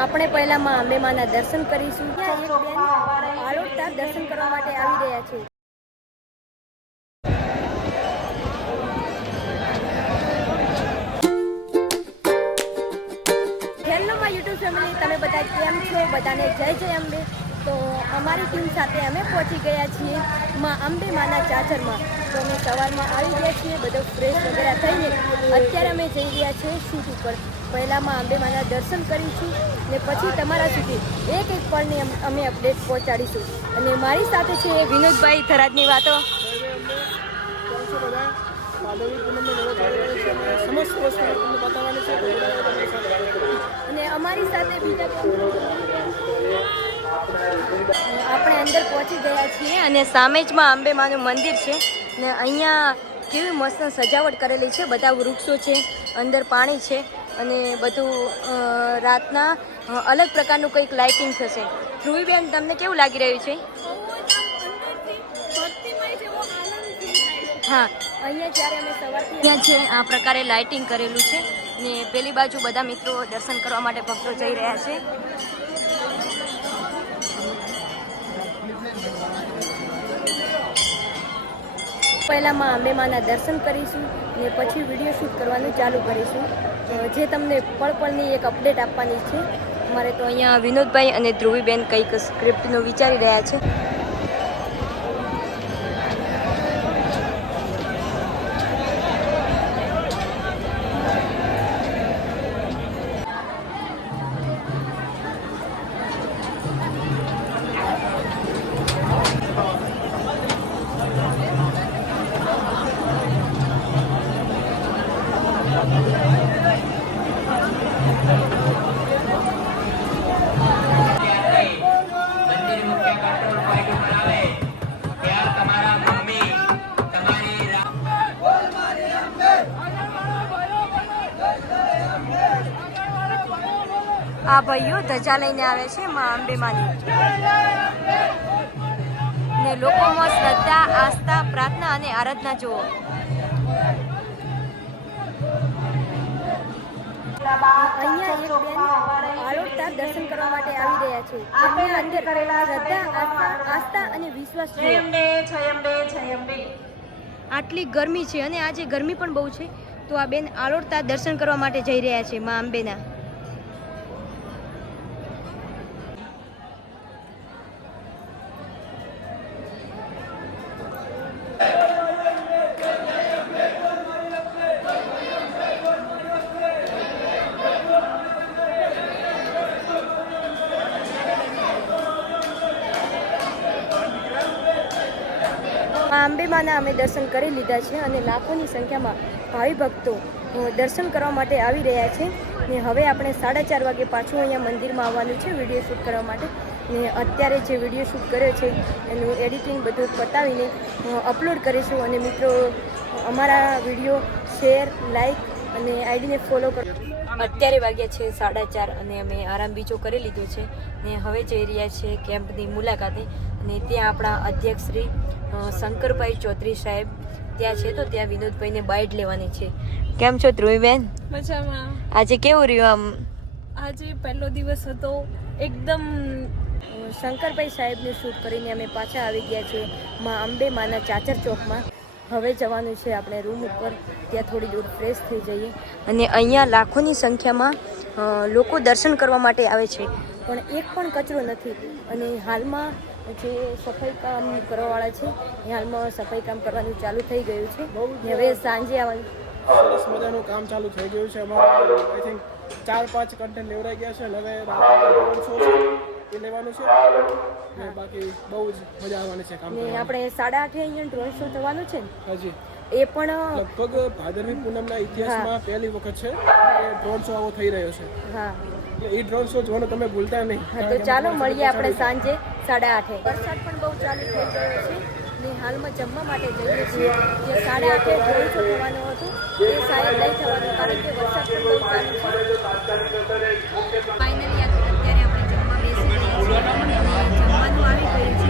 આપણે પહેલા માં અંબે માના દર્શન કરીશું આલોટતા દર્શન કરવા માટે આવી રહ્યા છે. ફેમિલી તમે બધા કેમ છો? બધાને જય જય અંબે તો અમારી ટીમ સાથે અમે પહોંચી ગયા છીએ માં અંબે માના ચાચરમાં. તો અમે સવારમાં આવી ગયા છીએ, બધો ફ્રેશ વગેરે થઈને. અત્યારે અમે જઈ રહ્યા છીએ સીટ ઉપર. પહેલાં માં અંબે દર્શન કરીશું ને પછી તમારા સુધી એક એક પળની અમે અપડેટ પહોંચાડીશું. અને મારી સાથે છે વિનોદભાઈ થરાદની વાતો. અને અમારી સાથે બીજા આપણે અંદર પહોંચી ગયા છીએ અને સામે જ માં અંબે માનું મંદિર છે. ને અહીંયા કેવી મસ્ત સજાવટ કરેલી છે. બધા વૃક્ષો છે, અંદર પાણી છે. અને બધું રાતના અલગ પ્રકારનું કંઈક લાઇટિંગ થશે. ધ્રુવીબેન, તમને કેવું લાગી રહ્યું છે? હા, અહીંયા જ્યારે અમે સવારથી અહીંયા છે આ પ્રકારે લાઇટિંગ કરેલું છે. ને પેલી બાજુ બધા મિત્રો દર્શન કરવા માટે ભક્તો જઈ રહ્યા છે. પહેલાં માં અંબે માના દર્શન કરીશું ને પછી વીડિયો શૂટ કરવાનું ચાલુ કરીશું. જે તમને પળપળની એક અપડેટ આપવાની છે, અમારે તો અહીંયા વિનોદભાઈ અને ધ્રુવીબેન કંઈક સ્ક્રિપ્ટનું વિચારી રહ્યા છે. આ ભાઈઓ ધજા લઈને આવે છે મા અંબેમાની ને લોકોમાં શ્રદ્ધા, આસ્થા, પ્રાર્થના અને આરાધના જુઓ. અહીંયા એક બેન આલોટતા દર્શન કરવા માટે આવી રહ્યા છે. એમની અંદર શ્રદ્ધા આસ્થા આસ્થા અને વિશ્વાસ આટલી ગરમી છે અને આજે ગરમી પણ બહુ છે. તો આ બેન આલોટતા દર્શન કરવા માટે જઈ રહ્યા છે મા અંબેના મા અંબે અમે દર્શન કરી લીધા છે અને લાખોની સંખ્યામાં ભાવિ ભક્તો દર્શન કરવા માટે આવી રહ્યા છે. ને હવે આપણે સાડા ચાર વાગે પાછું અહીંયા મંદિરમાં આવવાનું છે વીડિયો શૂટ કરવા માટે. ને અત્યારે જે વીડિયો શૂટ કર્યો છે, એનું એડિટિંગ બધું પતાવીને અપલોડ કરીશું. અને મિત્રો, અમારા વીડિયો શેર, લાઈક અને આઈડીને ફોલો કરો. અત્યારે વાગ્યા છે સાડા ચાર અને અમે આરામ બીજો કરી લીધો છે ને હવે જઈ રહ્યા છે કેમ્પની મુલાકાતે અને ત્યાં આપણા અધ્યક્ષ શ્રી શંકરભાઈ ચૌધરી સાહેબ ત્યાં છે તો ત્યાં વિનોદભાઈને બાઇટ લેવાની છે. કેમ છો ધ્રુવીબેન? મજામાં. આજે કેવું રહ્યું આમ? આજે પહેલો દિવસ હતો એકદમ શંકરભાઈ સાહેબને શૂટ કરીને અમે પાછા આવી ગયા છીએ માં અંબે માના ચાચર ચોકમાં. હવે જવાનું છે આપણે રૂમ ઉપર. ત્યાં થોડી દૂર ફ્રેશ થઈ જઈએ. અને અહીંયા લાખોની સંખ્યામાં લોકો દર્શન કરવા માટે આવે છે. પણ એક પણ કચરો નથી. અને હાલમાં જે સફાઈ કામ કરવાવાળા છે, એ હાલમાં સફાઈ કામ કરવાનું ચાલુ થઈ ગયું છે. ને હવે સાંજે આવવાનું. સરસ મજાનું કામ ચાલુ થઈ ગયું છે અમારું. આઈ થિંક ચાર પાંચ કન્ટેન્ટ લેવડાઈ ગયા છે. અને હવે રાત્રે છે એ લેવાનું છે. અને બાકી બહુ જ મજા આવવાની છે કામ ને આપણે સાડા આઠે અહીંયા ડ્રોન શો થવાનું છે હાજી. એ પણ લગભગ ભાદરવી પૂનમના ઇતિહાસમાં પહેલી વખત છે કે ડ્રોન શો આવો થઈ રહ્યો છે. હા. એ ડ્રોન શો જોવાનું તમે ભૂલતા નહીં. હા તો ચાલો મળીએ આપણે સાંજે સાડા આઠે. વરસાદ પણ બહુ ચાલુ થઈ ગયો છે ને હાલમાં જમવા માટે જઈએ છીએ. જે સાડા આઠે જોઈ થવાનું હતું એ સાહેબ નહીં થવાનું કારણ કે વરસાદ પણ બહુ ચાલુ છે. ફાઇનલી જમવાનું આવી ગયું છે